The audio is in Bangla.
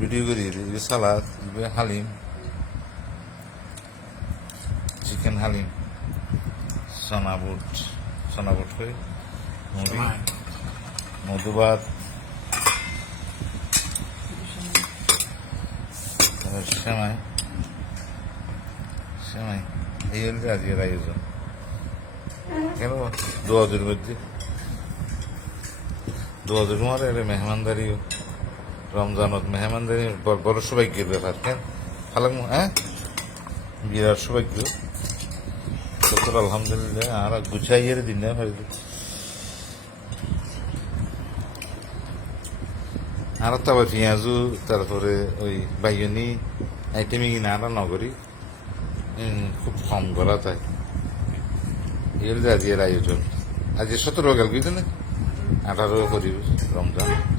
ভিডিও করি ইবে সালাদ ইবে হালিম চিকেন হালিম সোনা বুট সোনা বুট করে মুড়ি মধুবাদ সেমাই সেমাই এই হল আজকের আয়োজন। কেন? দোয়াজের মধ্যে দোয়াজের মারে এটা মেহমানদারিও। রমজানত মেহমানদারি বড়- সৌভাগ্যের ব্যাপার কেন ফালাক হ্যাঁ? বিরাট সৌভাগ্য তোর আলহামদুলিল্লাহ, আর গুছাইয়ের দিন না ভাই। আর তারপর পেঁয়াজু, তারপরে ওই বাইগনি আইটেমই কিনা আর নগরী। খুব কম করা তাই এর আজকের আয়োজন। আজকে সতেরো গেল বুঝলেন? আঠারো করিব রমজান।